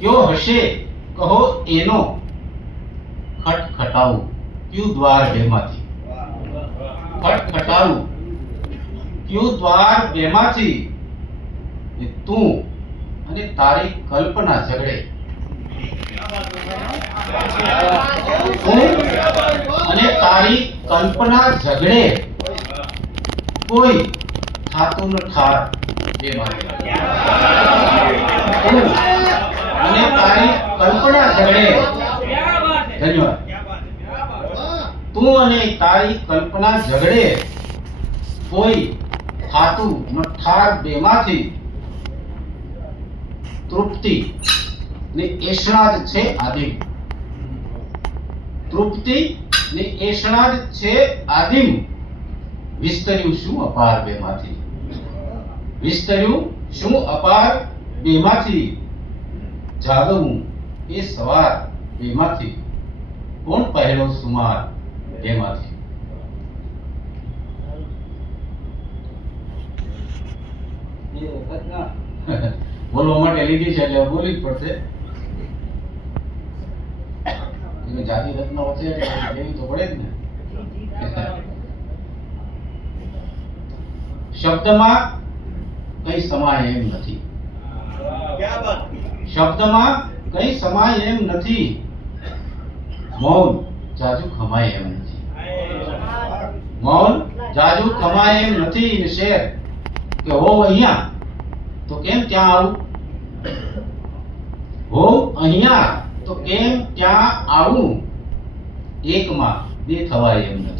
કયો હશે કહો એનો ખટખટાવું કયું દ્વાર બેમાંથી ખટખટાવું કયું દ્વાર બેમાંથી એ તું અને તારી કલ્પના ઝઘડે તું અને તારી કલ્પના ઝઘડે કોઈ થાતું ન ઠાર બેમાંથી તું અને તારી કલ્પના ઝઘડે ધન્યવાદ તું અને તારી કલ્પના ઝઘડે કોઈ થાતું ન ઠાર બેમાંથી તૃપ્તિ ને એષણા જ છે આદિમ તૃપ્તિ ને એષણા જ છે આદિમ વિસ્તર્યું શું અપાર બેમાંથી વિસ્તર્યું શું અપાર બેમાંથી જાગવું એ સવાર બેમાંથી કોણ પહેલો સુમાર બેમાંથી બોલવા માટે લીધી છે એટલે બોલી જ પડશે જાતિ રત્ન વચ્ચે લેવી તો પડે જ ને શબ્દમાં કઈ સમાય એમ નથી શબ્દમાં કઈ સમાય એમ નથી મૌન જાજુ ખમાય એમ નથી મૌન જાજુ ખમાય એમ નથી ને શેર કે હોવ અહીંયા તો કેમ ત્યાં આવું હોવ અહીંયા તો કેમ ત્યાં આવું એકમાં બે થવાય એમ નથી